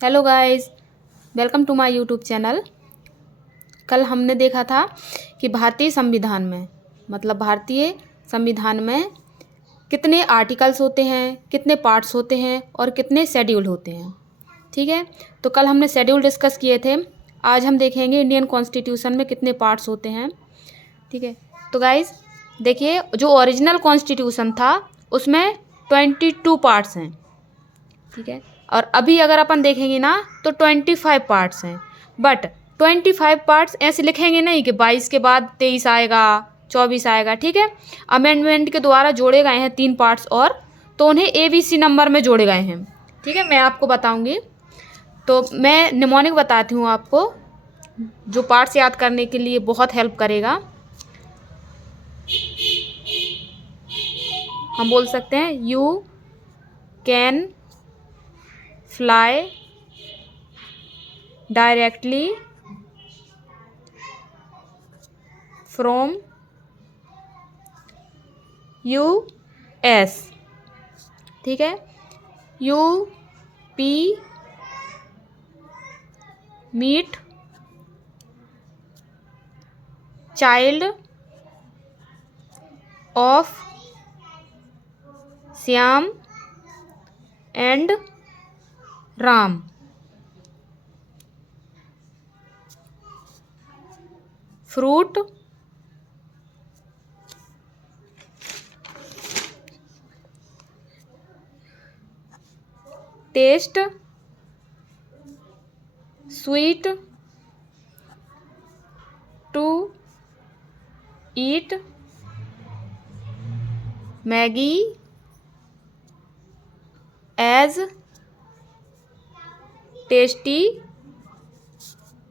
Hello guys, welcome to my YouTube channel. कल हमने देखा था कि भारतीय संविधान में कितने आर्टिकल्स होते हैं, कितने पार्ट्स होते हैं और कितने शेड्यूल होते हैं। ठीक है, तो कल हमने शेड्यूल डिस्कस किए थे। आज हम देखेंगे इंडियन कॉन्स्टिट्यूशन में कितने पार्ट्स होते हैं। ठीक है, तो गाइस देखिए, जो ओरिजिनल कॉन्स्टिट्यूशन था उसमें 22 पार्ट्स हैं। ठीक है, और अभी अगर अपन देखेंगे ना तो 25 पार्ट्स हैं। बट 25 पार्ट्स ऐसे लिखेंगे नहीं कि 22 के बाद 23 आएगा, 24 आएगा। ठीक है, अमेंडमेंट के द्वारा जोड़े गए हैं 3 पार्ट्स और, तो उन्हें ABC नंबर में जोड़े गए हैं। ठीक है, मैं आपको बताऊंगी। तो मैं निमोनिक बताती हूँ आपको, जो पार्ट्स याद करने के लिए बहुत हेल्प करेगा। हम बोल सकते हैं you can fly directly from US। ठीक है, UP meet child of Shyam and Ram. Fruit test sweet to eat Maggi as tasty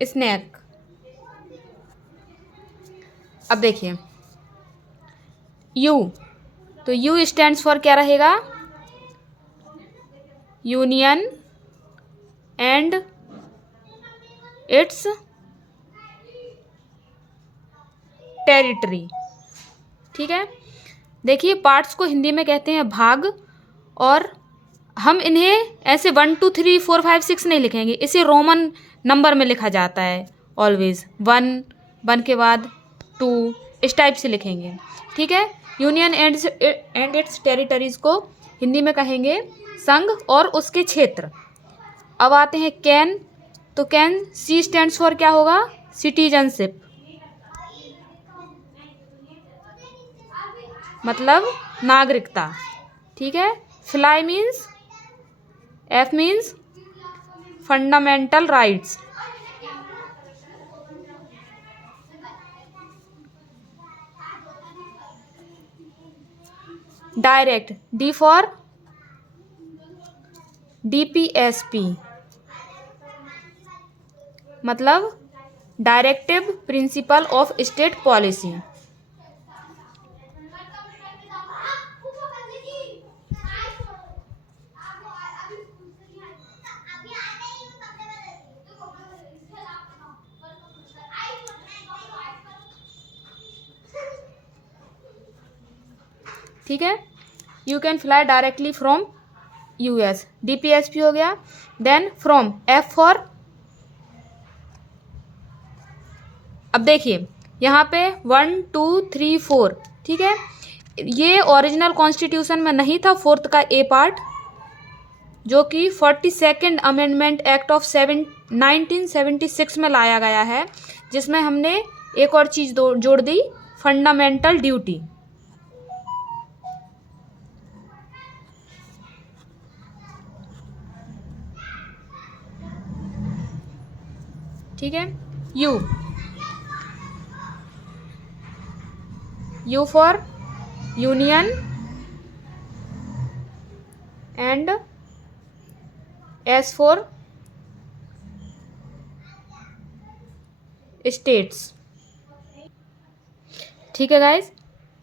snack. अब देखिए यू, तो यू स्टैंड्स फॉर क्या रहेगा? Union and its territory. ठीक है, देखिए पार्ट्स को हिंदी में कहते हैं भाग, और हम इन्हें ऐसे 1 2 3 4 5 6 नहीं लिखेंगे, इसे रोमन नंबर में लिखा जाता है ऑलवेज। 1 के बाद 2 इस टाइप से लिखेंगे। ठीक है, यूनियन एंड इट्स टेरिटरीज को हिंदी में कहेंगे संघ और उसके क्षेत्र। अब आते हैं कैन, तो कैन सी स्टैंड्स फॉर क्या होगा? सिटीजनशिप, मतलब नागरिकता। ठीक है, fly means F means fundamental rights. Direct, D for DPSP, मतलब directive principle of state policy. ठीक है, you can fly directly from US, DPSP हो गया। देन फ्रॉम, F फॉर, अब देखिए यहाँ पे 1 2 3 4। ठीक है, ये ओरिजिनल कॉन्स्टिट्यूशन में नहीं था, 4th का A पार्ट, जो कि 42nd अमेंडमेंट एक्ट ऑफ 1976 में लाया गया है, जिसमें हमने एक और चीज़ जोड़ दी, फंडामेंटल ड्यूटी। ठीक है, you for union and S for states. ठीक है गाइस,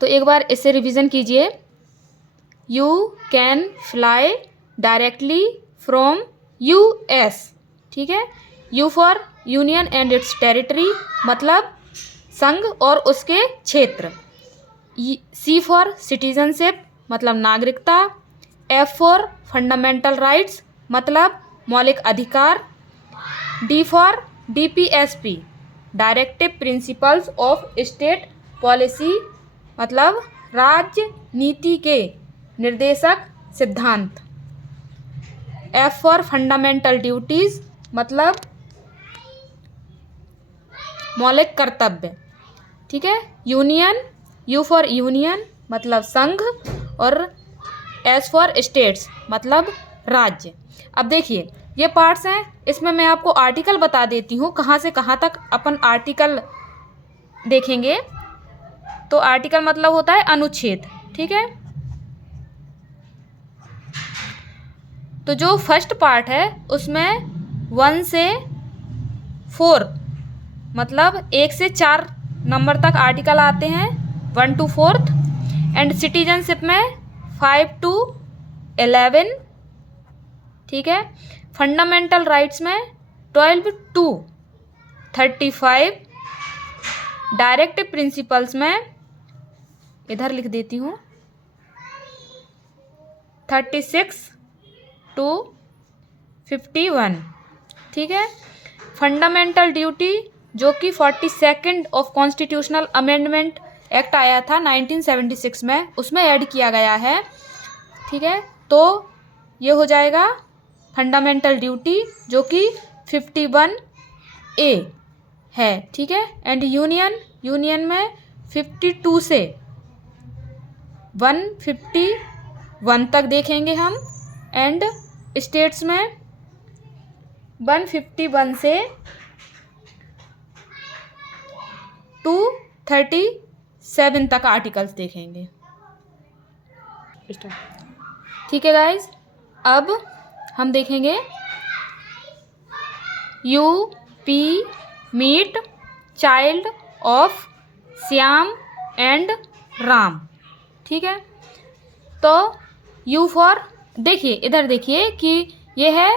तो एक बार इसे रिवीजन कीजिए। You can fly directly from US। ठीक है, you for union and its territory, मतलब संघ और उसके क्षेत्र। C फॉर सिटीजनशिप, मतलब नागरिकता। F फॉर फंडामेंटल राइट्स, मतलब मौलिक अधिकार। D for DPSP, directive principles of state policy, मतलब राज्य नीति के निर्देशक सिद्धांत। एफ फॉर फंडामेंटल ड्यूटीज, मतलब मौलिक कर्तव्य। ठीक है। यूनियन, यू फॉर यूनियन, मतलब संघ, और एस फॉर स्टेट्स, मतलब राज्य। अब देखिए ये पार्ट्स हैं, इसमें मैं आपको आर्टिकल बता देती हूँ कहाँ से कहाँ तक अपन आर्टिकल देखेंगे। तो आर्टिकल मतलब होता है अनुच्छेद। ठीक है। तो जो फर्स्ट पार्ट है उसमें 1 से 4, मतलब 1 से 4 नंबर तक आर्टिकल आते हैं, 1 to 4। एंड सिटीजनशिप में 5 to 11। ठीक है। फंडामेंटल राइट्स में 12 to 35। डायरेक्टिव प्रिंसिपल्स में इधर लिख देती हूँ 36 to 51। ठीक है। फंडामेंटल ड्यूटी जो कि 42nd of constitutional amendment act आया था 1976 में, उसमें ऐड किया गया है। ठीक है। तो ये हो जाएगा फंडामेंटल ड्यूटी जो कि 51A है। ठीक है। एंड यूनियन में 52 से 151 तक देखेंगे हम। एंड स्टेट्स में 151 से 237 तक आर्टिकल्स देखेंगे। ठीक है गाइज, अब हम देखेंगे UP meet child of Shyam and Ram. ठीक है। तो यू फॉर, देखिए इधर देखिए कि ये है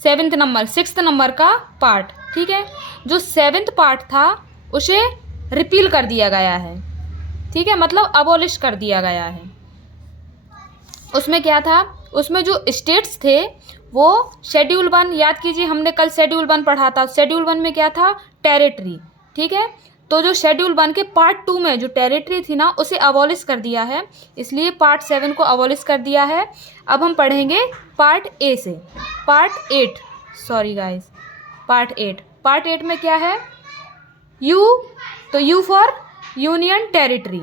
6th नंबर का पार्ट। ठीक है। जो 7th पार्ट था उसे रिपील कर दिया गया है। ठीक है, मतलब अबॉलिश कर दिया गया है। उसमें क्या था, उसमें जो स्टेट्स थे वो शेड्यूल 1, याद कीजिए हमने कल शेड्यूल 1 पढ़ा था। शेड्यूल 1 में क्या था, टेरिटरी। ठीक है। तो जो शेड्यूल 1 के पार्ट 2 में जो टेरिटरी थी ना उसे अबॉलिश कर दिया है, इसलिए पार्ट 7 को अबॉलिश कर दिया है। अब हम पढ़ेंगे पार्ट ए से, पार्ट 8, सॉरी गाइस, पार्ट 8 में क्या है, यू, तो यू फॉर यूनियन टेरिटरी।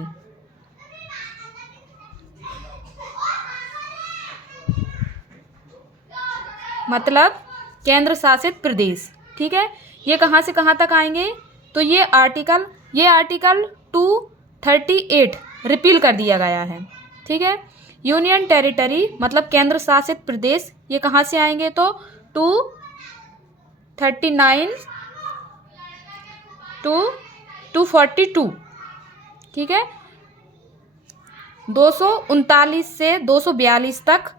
मतलब केंद्र शासित प्रदेश। ठीक है। ये कहाँ से कहाँ तक आएंगे, तो ये आर्टिकल 238 रिपील कर दिया गया है। ठीक है। यूनियन टेरिटरी मतलब केंद्र शासित प्रदेश, ये कहाँ से आएंगे, तो 239 to 242। ठीक है। 239 से 242 तक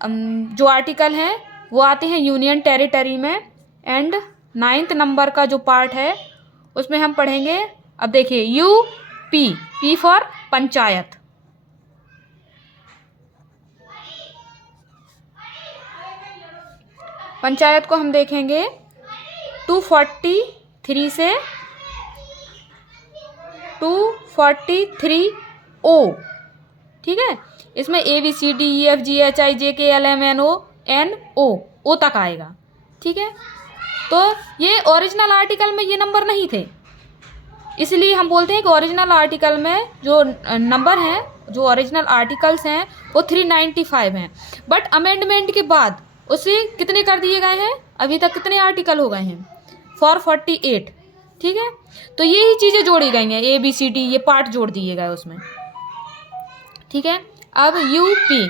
जो आर्टिकल हैं वो आते हैं यूनियन टेरिटरी में। एंड 9th नंबर का जो पार्ट है उसमें हम पढ़ेंगे, अब देखिए पी फॉर पंचायत। पंचायत को हम देखेंगे 243 से 243O। ठीक है। इसमें ABCDEFGHIJKLMNO तक आएगा। ठीक है। तो ये ओरिजिनल आर्टिकल में ये नंबर नहीं थे, इसलिए हम बोलते हैं कि ओरिजिनल आर्टिकल में जो नंबर हैं, जो ओरिजिनल आर्टिकल्स हैं वो 395 हैं। बट अमेंडमेंट के बाद उसे कितने कर दिए गए हैं, अभी तक कितने आर्टिकल हो गए हैं, 448। ठीक है। तो ये ही चीज़ें जोड़ी गई हैं, ABCD ये पार्ट जोड़ दिए गए उसमें। ठीक है। अब UP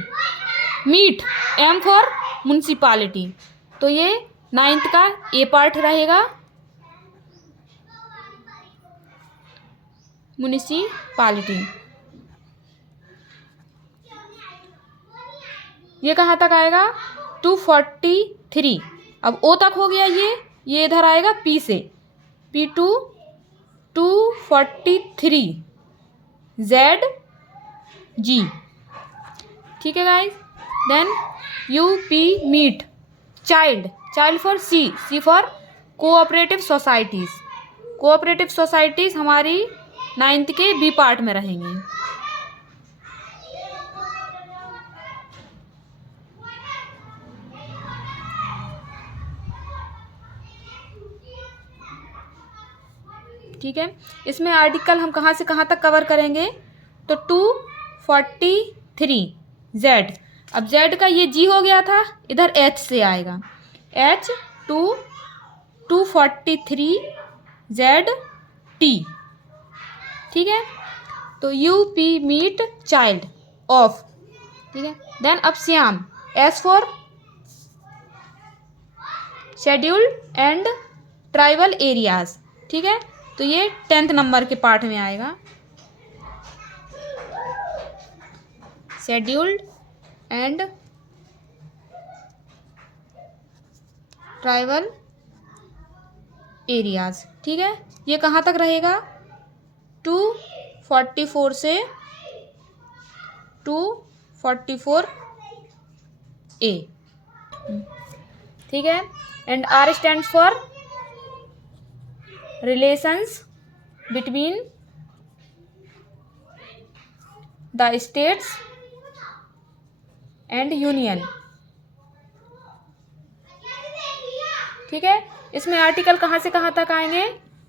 meet, M for municipality, तो ये 9th का ए पार्ट रहेगा, म्यूनिसिपालिटी। ये कहाँ तक आएगा, 243। अब ओ तक हो गया, ये इधर आएगा पी से, P2 243 ZG। ठीक है guys, then U P meet child, child for C, C for cooperative societies, cooperative societies हमारी 9th के बी पार्ट में रहेंगी। ठीक है, इसमें आर्टिकल हम कहाँ से कहाँ तक कवर करेंगे, तो 243 जेड। अब जेड का ये जी हो गया था, इधर एच से आएगा, एच 243 जेड टी। ठीक है, तो U P meet child of, ठीक है। देन अब Shyam, S for scheduled and tribal areas. ठीक है, तो ये 10th नंबर के पार्ट में आएगा, शेड्यूल्ड एंड ट्राइबल एरियाज। ठीक है, ये कहाँ तक रहेगा, 244 से 244 ए। ठीक है, and R stands for relations between the states and union। ठीक है, इसमें आर्टिकल कहाँ से कहाँ तक आएंगे,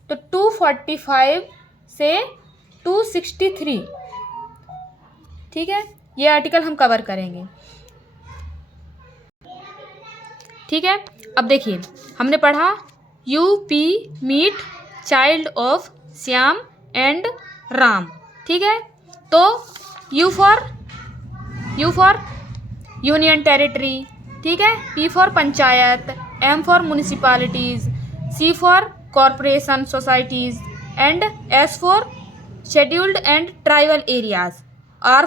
तो 245 से 263। ठीक है, ये आर्टिकल हम कवर करेंगे। ठीक है, अब देखिए हमने पढ़ा U P meet child of Shyam and Ram. ठीक है, तो यू फॉर यूनियन टेरिटरी, ठीक है, P for panchayat, M for municipalities, C for corporation societies and S for scheduled and tribal areas, R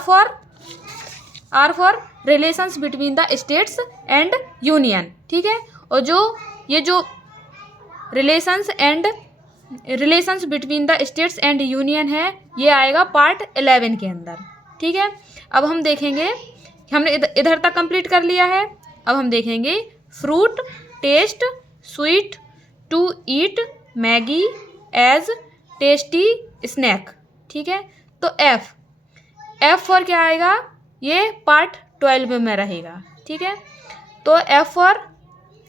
for relations between the states and union. ठीक है, और ये जो relations between the states and union है, ये आएगा पार्ट 11 के अंदर। ठीक है, अब हम देखेंगे, हमने इधर तक कंप्लीट कर लिया है। अब हम देखेंगे fruit test sweet to eat Maggi as tasty snack. ठीक है, तो एफ फॉर क्या आएगा, ये पार्ट 12 में रहेगा। ठीक है, तो एफ फॉर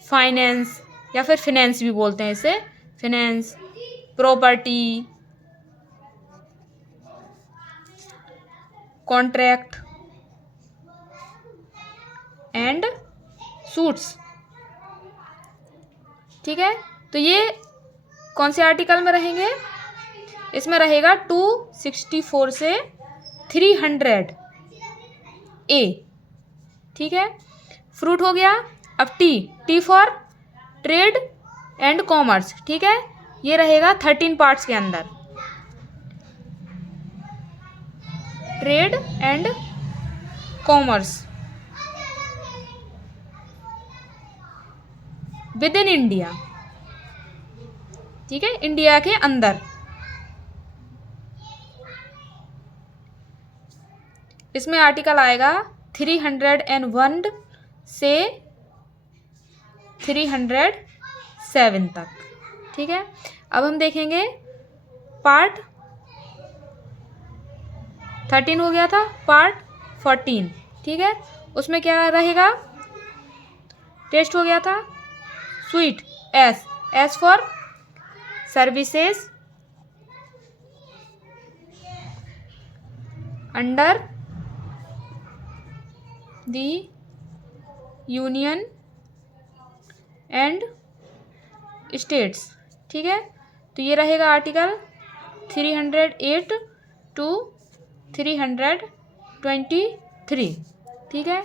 फाइनेंस या फिर फिनेंस भी बोलते हैं इसे, finance, property, contract and suits. ठीक है, तो ये कौन से आर्टिकल में रहेंगे, इसमें रहेगा 264 से 300 ए। ठीक है, फ्रूट हो गया। अब T for trade and commerce. ठीक है, ये रहेगा 13 पार्ट्स के अंदर, trade and commerce within India. ठीक है, इंडिया के अंदर। इसमें आर्टिकल आएगा 301 से 307 तक। ठीक है, अब हम देखेंगे पार्ट 13 हो गया था, पार्ट 14। ठीक है, उसमें क्या रहेगा, टेस्ट हो गया था, sweet, S for services under the union and states. ठीक है, तो ये रहेगा आर्टिकल 308 टू 323। ठीक है,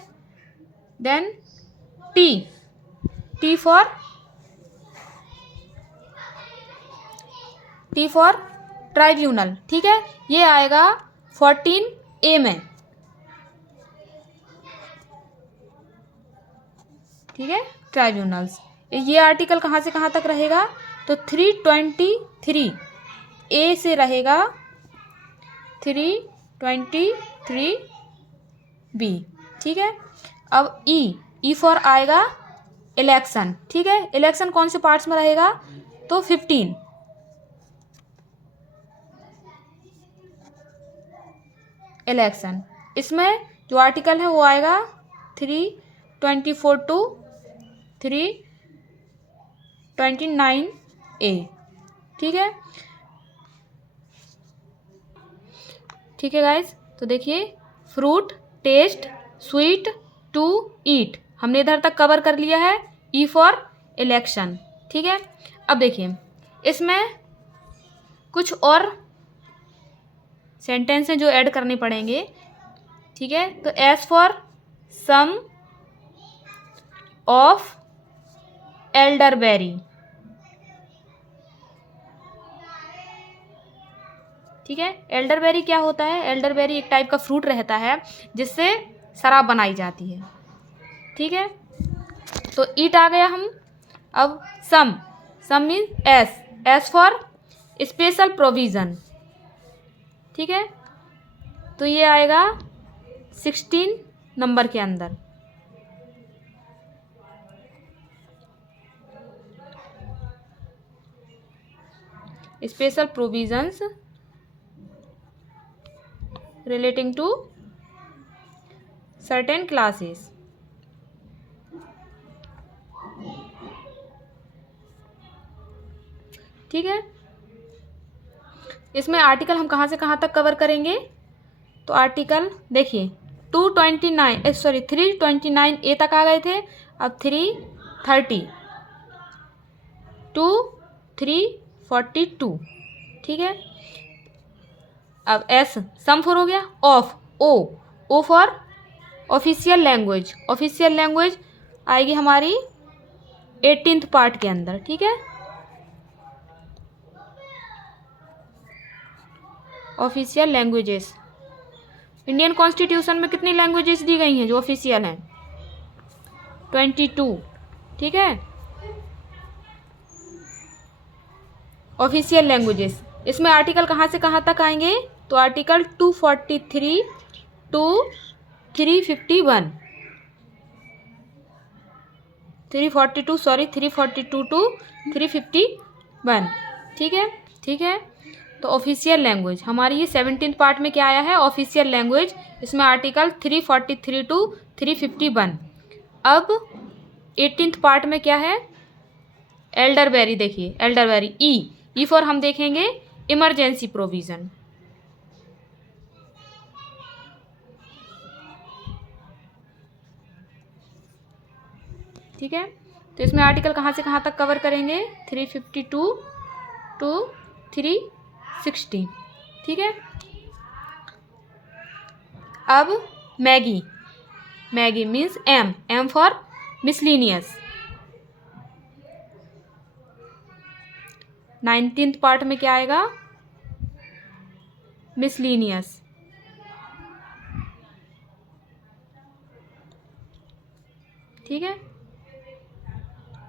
देन टी फॉर ट्राइब्यूनल। ठीक है, ये आएगा 14A में। ठीक है, ट्राइब्यूनल्स, ये आर्टिकल कहाँ से कहाँ तक रहेगा, तो 323A से रहेगा 323B। ठीक है, अब ई फॉर आएगा इलेक्शन, ठीक है। इलेक्शन कौन से पार्ट्स में रहेगा, तो 15। इलेक्शन, इसमें जो आर्टिकल है वो आएगा 324 टू 329A, ठीक है। ठीक है गाइज, तो देखिए फ्रूट, टेस्ट, स्वीट, टू, ईट हमने इधर तक कवर कर लिया है। ई फॉर इलेक्शन, ठीक है। अब देखिए इसमें कुछ और सेंटेंस हैं जो ऐड करने पड़ेंगे, ठीक है। तो as for some of elderberry, ठीक है। एल्डरबेरी क्या होता है, एल्डरबेरी एक टाइप का फ्रूट रहता है जिससे शराब बनाई जाती है, ठीक है। तो ईट आ गया हम। अब some means S for special provision, ठीक है। तो ये आएगा 16 नंबर के अंदर। Special provisions relating to certain classes, ठीक है। इसमें आर्टिकल हम कहाँ से कहाँ तक कवर करेंगे, तो आर्टिकल देखिए 329A तक आ गए थे। अब 330 टू 342, ठीक है। अब एस सम फॉर हो गया। Of O for official language, official language आएगी हमारी 18th पार्ट के अंदर, ठीक है। ऑफिशियल लैंग्वेजेस, इंडियन कॉन्स्टिट्यूशन में कितनी लैंग्वेजेस दी गई हैं जो ऑफिशियल हैं, 22, ठीक है। ऑफिशियल लैंग्वेजेस, इसमें आर्टिकल कहाँ से कहाँ तक आएंगे, तो आर्टिकल 243 टू 351, 342 टू 351, ठीक है, ठीक है। तो ऑफिशियल लैंग्वेज हमारी ये 17th पार्ट में क्या आया है, ऑफिशियल लैंग्वेज। इसमें आर्टिकल 343 टू 351। अब 18th पार्ट में क्या है, एल्डरबेरी। देखिए एल्डरबेरी ई फॉर हम देखेंगे इमरजेंसी प्रोविज़न, ठीक है। तो इसमें आर्टिकल कहाँ से कहाँ तक कवर करेंगे, 352 टू 360, ठीक है। अब Maggi means M for miscellaneous, 19th part में क्या आएगा, मिसलिनियस, ठीक है।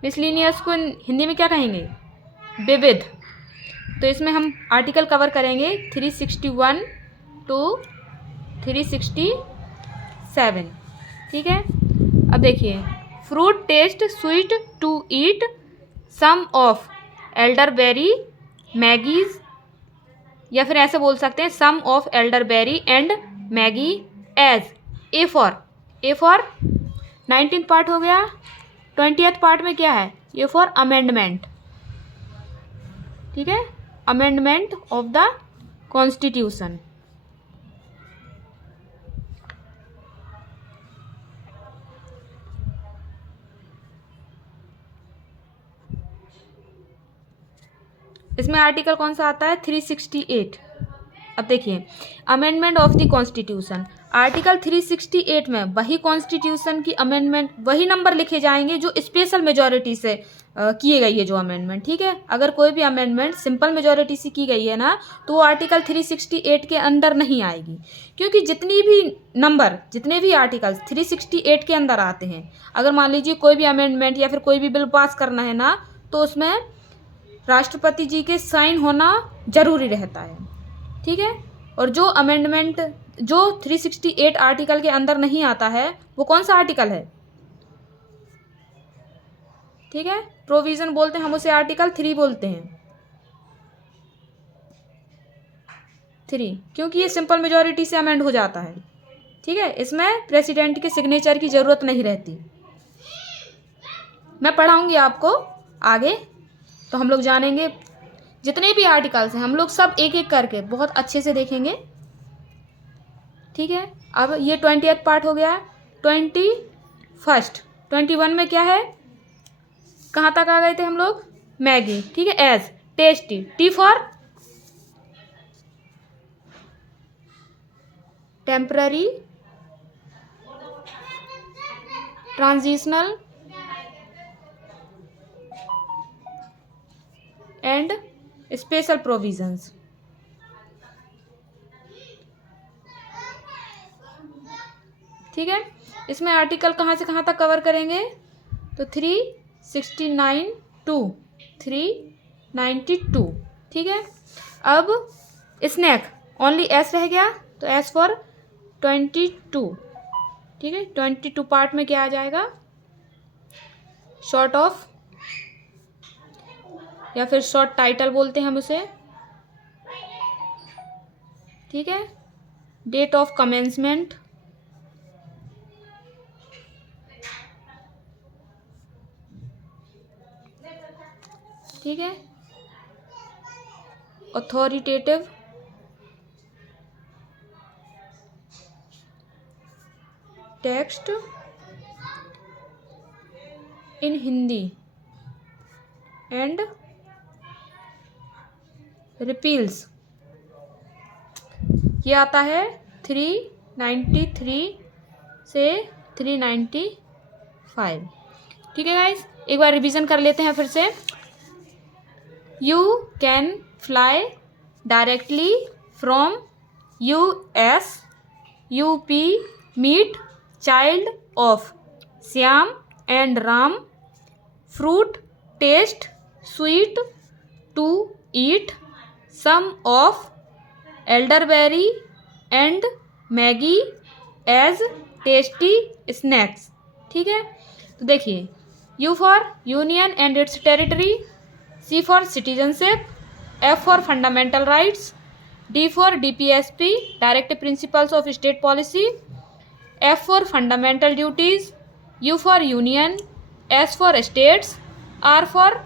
मिसलिनियस को हिंदी में क्या कहेंगे, विविध। तो इसमें हम आर्टिकल कवर करेंगे 361 टू 367, ठीक है। अब देखिए fruit, test, sweet, to eat, some of elderberry, Maggis, या फिर ऐसे बोल सकते हैं some of elderberry and Maggi as a for 19th part हो गया। 20th पार्ट में क्या है, ए फॉर अमेंडमेंट, ठीक है, अमेंडमेंट ऑफ द कॉन्स्टिट्यूशन। इसमें आर्टिकल कौन सा आता है, 368। अब देखिए amendment of the constitution, article 368 में वही कॉन्स्टिट्यूशन की अमेंडमेंट, वही नंबर लिखे जाएंगे जो स्पेशल मेजॉरिटी से किए गई है जो अमेंडमेंट, ठीक है। अगर कोई भी अमेंडमेंट सिंपल मेजॉरिटी से की गई है ना, तो वो आर्टिकल 368 के अंदर नहीं आएगी, क्योंकि जितने भी आर्टिकल्स 368 के अंदर आते हैं, अगर मान लीजिए कोई भी अमेंडमेंट या फिर कोई भी बिल पास करना है ना, तो उसमें राष्ट्रपति जी के साइन होना जरूरी रहता है, ठीक है। और जो अमेंडमेंट जो 368 आर्टिकल के अंदर नहीं आता है वो कौन सा आर्टिकल है? ठीक है, प्रोविजन बोलते हैं हम उसे, आर्टिकल 3 बोलते हैं। 3 क्योंकि ये सिंपल मेजॉरिटी से अमेंड हो जाता है। ठीक है, इसमें प्रेसिडेंट के सिग्नेचर की ज़रूरत नहीं रहती। मैं पढ़ाऊंगी आपको आगे, तो हम लोग जानेंगे जितने भी आर्टिकल्स हैं, हम लोग सब एक एक करके बहुत अच्छे से देखेंगे। ठीक है, अब ये 20th पार्ट हो गया। 21st 21 में क्या है, कहाँ तक आ गए थे हम लोग? मैगी। ठीक है, as tasty, T for temporary, transitional and special provisions. ठीक है, इसमें आर्टिकल कहाँ से कहाँ तक कवर करेंगे? तो 369 टू 392। ठीक है, अब स्नैक ओनली एस रह गया, तो एस फॉर 22। ठीक है, 22 पार्ट में क्या आ जाएगा? शॉर्ट ऑफ, या फिर शॉर्ट टाइटल बोलते हैं हम उसे। ठीक है, डेट ऑफ कमेंसमेंट, ठीक है, authoritative, text in Hindi and repeals, ये आता है 393 से 395। ठीक है गाइस, एक बार रिवीजन कर लेते हैं फिर से। You can fly directly from US, UP meet child of Shyam and Ram, fruit test sweet to eat, some of elderberry and Maggi as tasty snacks. ठीक है, तो देखिए, U for union and its territory, C for citizenship, F for fundamental rights, D for DPSP direct principles of state policy, F for fundamental duties, U for union, S for states, R for,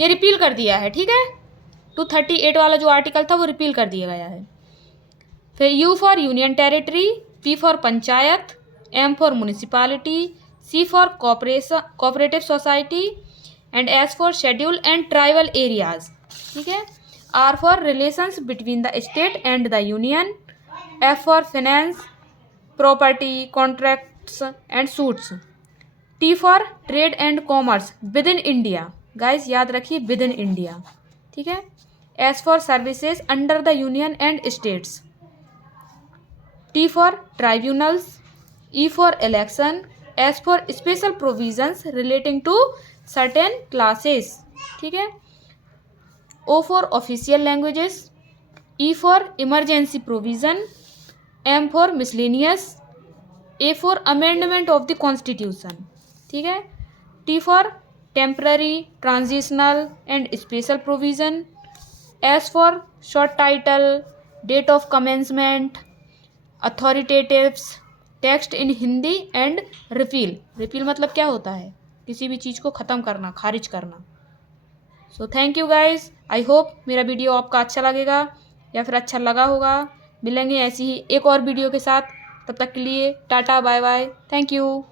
ये repeal कर दिया है। ठीक है, 238 वाला जो article था वो रिपील कर दिया गया है। फिर U for union territory, P for panchayat, M for municipality, C for cooperative society and S for schedule and tribal areas. ठीक है, R for relations between the state and the union, F for finance, property, contracts and suits, T for trade and commerce within India, guys याद रखिए within India. ठीक है, S for services under the union and states, T for tribunals, E for election, S for special provisions relating to certain classes. ठीक है, O for official languages, E for emergency provision, M for miscellaneous, A for amendment of the constitution. ठीक है, T for temporary, transitional and special provision, S for short title, date of commencement, authoritatives, text in Hindi and repeal. Repeal मतलब क्या होता है? किसी भी चीज़ को ख़त्म करना, खारिज करना। So thank you guys, I hope मेरा वीडियो आपका अच्छा लगेगा या फिर अच्छा लगा होगा। मिलेंगे ऐसी ही एक और वीडियो के साथ, तब तक के लिए tata bye bye, thank you.